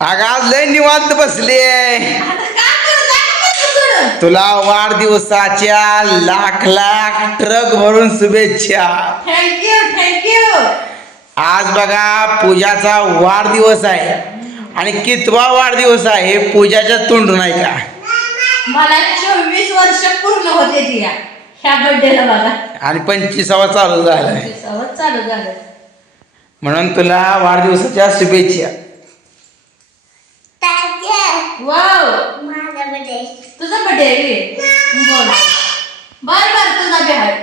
अगं आज लय निवांत बसली. तुला वाढदिवसाच्या लाख लाख ट्रक भरून शुभेच्छा. थँक्यू थँक्यू आज बघा पूजाचा वाढदिवस आहे. आणि कितवा वाढदिवस आहे हे पूजाच्या तोंडून आहे का? मला चोवीस वर्ष पूर्ण होते ती या ह्या बर्थडेला बघा. आणि पंचवीसावा चालू झालाय. चालू झालं म्हणून तुला वाढदिवसाच्या शुभेच्छा. वाव तुझा बर्थडे आहे बर बर बर तुझा बी आहे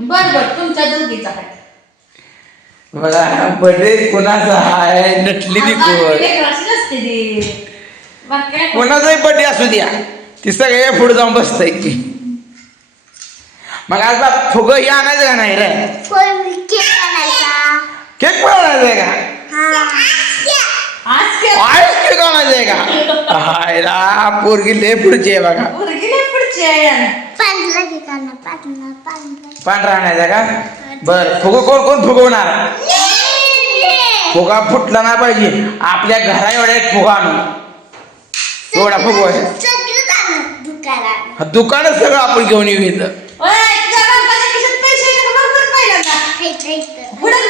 बर बर तुमच्या दोघीचा आहे बघा बर्थडे कोणाचा आहे नटली ती कोण ती काय कोणाचाही बर्थडे असू द्या. ती सगळे पुढे जाऊन बसतंय की. मग आज बा फुगं हे आणायचं का नाही रे? केक पण आणायचंय का? केक आणायचंय का? हाय रा पोरगी लय पुढची आहे बघा. पांढरा आणायचा का? बर फुगं कोण कोण फुगवणार? फुगा फुटला नाही पाहिजे. आपल्या घरा एवढ्या एक फुगा आणू एवढा फुगवा दुकानात. दुकानच सगळं आपण घेऊन येऊ इथं.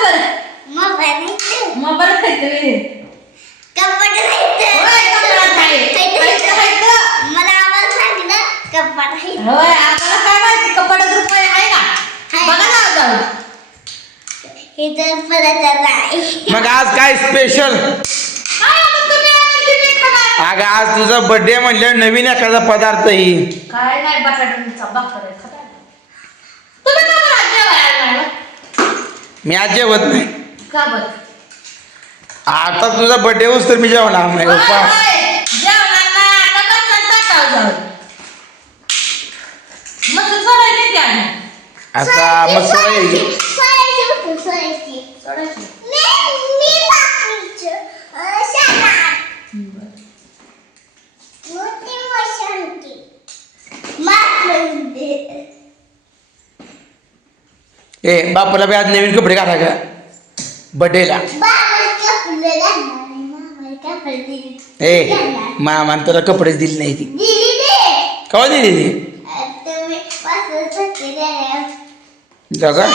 बरं. मोबाईल होय, आम्हाला काय माहिती रुपये आहे का? बघा ना जाऊन. मग आज काय स्पेशल? अगं आज तुझा बर्थडे म्हणल्यावर नवीन एखादा पदार्थ येईल काय नाही बटाट्याचा? मी आज जेवत नाही का बरं? आता तुझा बर्थडे होस तर मी जेवणार नाही. जेवणार नाही, आता. मग सोडायची ती आणि. आता मग सगळं येईल सोडायची. ए बापाला बी आज नवीन कपडे घाला का बर्थडेला ए मामा तुला कपडेच दिले नाही ती कवा दिली ती? जगा.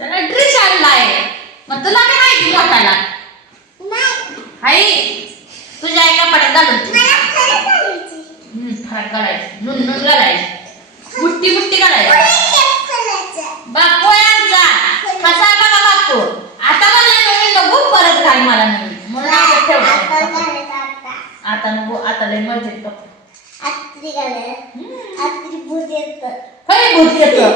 त्याला ड्रेस आणलाय. मग तुला काय माहिती वाटायला आई तुझ्या आई कपड्यात घालून हम्म, फरक घालायची. नुन नुन घालायची. मुट्टी मुट्टी घालायची बापू आहे आमचा कसा आहे बघा बापू आता मला नवीन नको परत घाल मला म्हणून आता ठेवलं आता नको आता लय मजा येत खरी भूत येतं.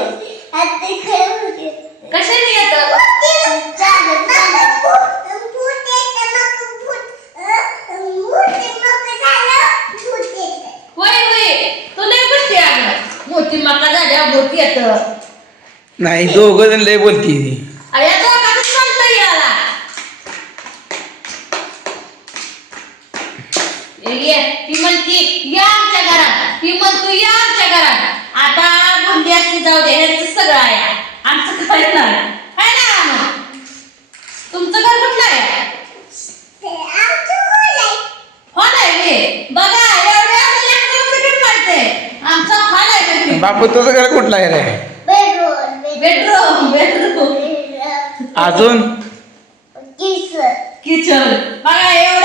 कशाने येतं? होय होय. तू लय गोष्टी आणलं मोठी मका झाल्या भूत येतं. नाही दोघं जण लय बोलती अरे या दोघांचं चालतं याला ती म्हणती या आमच्या घरात. ती म्हणतो या आमच्या घरात. आता बुंदी असली जाऊ दे ह्यांचं सगळं आहे. आमचं काय नाही काय ना आम्हाला तुमचं घर कुठलं आहे? हे. बापू तुझं घर कुठला आहे रे? Bedroom bedroom. अजून? किचन. बघा एवढ्या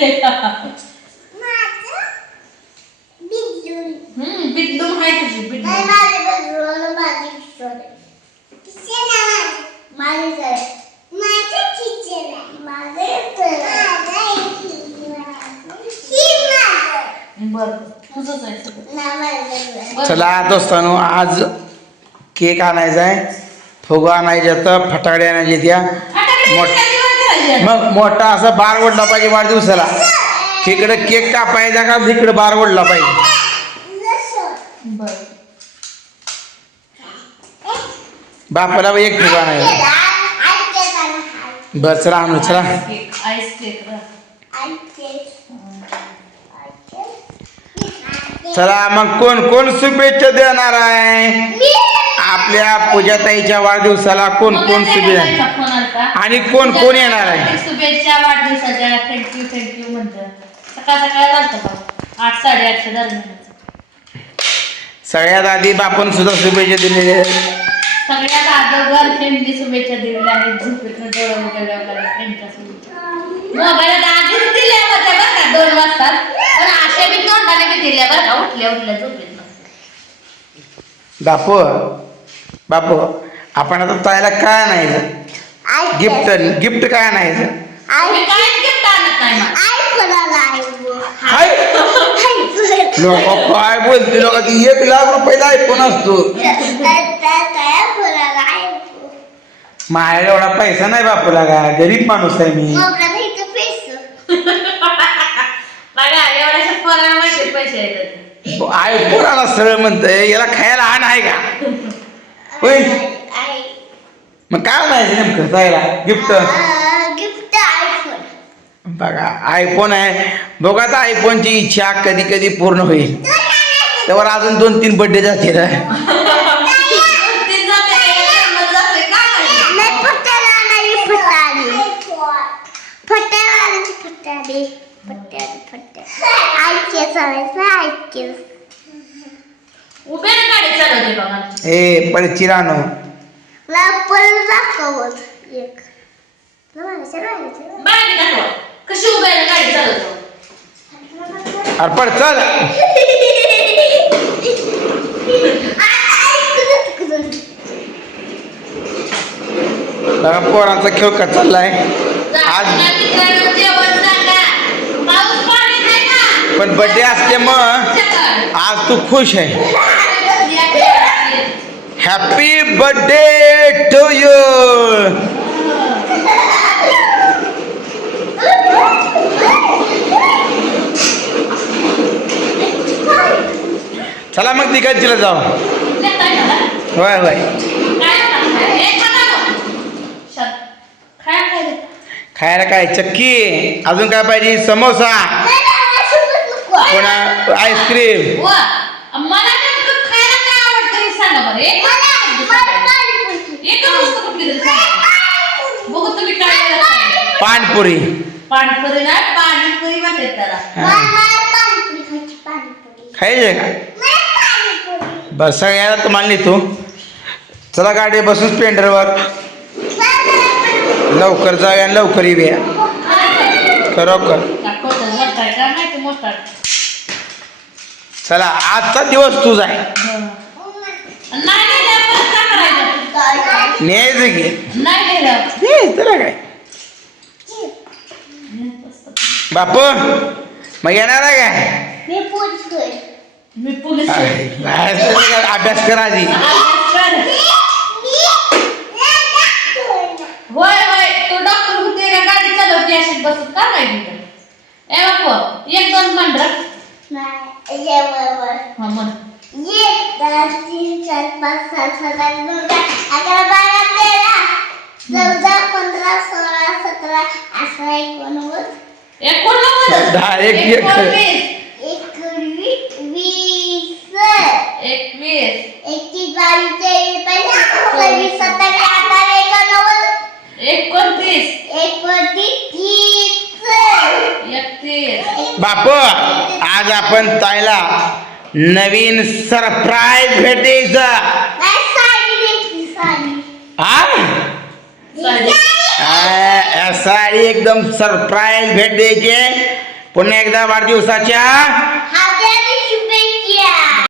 आहे तुझी. चला दोस्तानो आज केक आणायचा आहे फुगा आणायच्या तर फटाकडे आणायचे त्या मोठ-? मग मोठा असा बार ओढला पाहिजे वाढदिवसाला. इकडे केक कापायचा का तिकडे बार ओढला पाहिजे? बापाला एक ठिकाण आहे. बस चला आणू चला चला मग कोण कोण शुभेच्छा देणार आहे? आपल्या पूजाताईच्या वाढदिवसाला कोण कोण आलता? आणि कोण कोण येणार आहे? शुभेच्छा वाढदिवसाच्या. थँक्यू थँक्यू म्हणतं सकाळ सकाळ आठ साडेआठच्या दरम्यान सगळ्यात आधी बापून सुद्धा शुभेच्छा दिलेल्या आहेत. सगळ्यात अगोदर फ्रेंडली शुभेच्छा दिलेल्या आहेत. झोपेतनं डोळं वगैरे वगैरे फ्रेंडच्या शुभेच्छा मोबाईलात आधीच दिल्या होत्या बरं का दोन वाजता. पण अशा मी तोंडाने बी दिल्या बरं का उठल्या उठल्या झोपेतनं. बापू बापू आपण आता ताईला काय नाही गिफ्ट गिफ्ट काय नाही लोक काय बोलते लोक? एक लाख रुपयाचा आयफोन असतो. माझ्या एवढा पैसा नाही बापूला का? गरीब माणूस आहे मी. एवढ्याशा पोराला सरळ म्हणतंय याला खायला आण आहे का? होय. मग काय म्हणायचं नेमकं ताईला गिफ्ट गिफ्ट आयफोन बघा आयफोन आहे. बघा आता आयफोनची इच्छा कधी कधी पूर्ण होईल. त्यावर अजून दोन तीन बर्थडे जातील. तीन जाते मग जाते काय माहिती? नाही फटाला आणाली फटाली फटावाली फटाली फटाली फटाली आईचे चालायचं आईचे उभे चालवते बघा ए पण चिरानो मला परत दाखवत एक बाहेर दाखवा कशी उभे गाडी चालवतो अरे पण चल बघा पोरांचा खेळ का चाललाय आज पाणी बर्थडे असल्यामुळं. आज तू खुश आहे. हॅपी बर्थडे टू यू चला मग तिकडचीला जाऊ. होय होय. खायला काय? चक्की. अजून काय पाहिजे? समोसा. पुन्हा आईस्क्रीम वा, मला नेमकं खायला काय हे. एक एकच वस्तू कुठली तरी सांगा. बघू तुम्ही काय करताय. पानपुरी पाणीपुरी. नाही पाणीपुरी म्हणतात त्याला. खायचे का? तुम्हाला नेतो. चला गाडी बसून स्प्लेंडरवर. लवकर जाऊया आणि लवकर येऊया. खरोखर दाखवतो मोठा आहे का? नाही ते मोठा आहे. चला आजचा दिवस तुझा आहे. नाही नाही परत का करायचं न्यायचं की. नाही काय? बापू मग येणार आहे काय? मी पोचतोय मी पोलीस आहे. अरे, बाहेर चल, अभ्यास कर आधी. होय होय तू डॉक्टर होते का गाडी चालवते अशी बसत का नाही तिथं? ए बापू एक दोन म्हण रं. नाही ये बरोबर हा म्हण. एक दोन तीन चार पाच सात सात आठ नऊ दहा अकरा बारा तेरा चौदा पंधरा सोळा सतरा अठरा एकोणनव्वद एकोणनव्वद दहा, एक, एक. एकोणवीस एकवीस वीस एकवीस एकतीस बावीस तेवीस पंचवीस सव्वीस सत्तावीस एकोणनव्वद एकोणतीस एकोणतीस तीस एकतीस बापू आज आपण ताईला नवीन सरप्राईज भेटायचं साडी. एकदम सरप्राईज भेट द्यायची पुन्हा एकदा वाढदिवसाच्या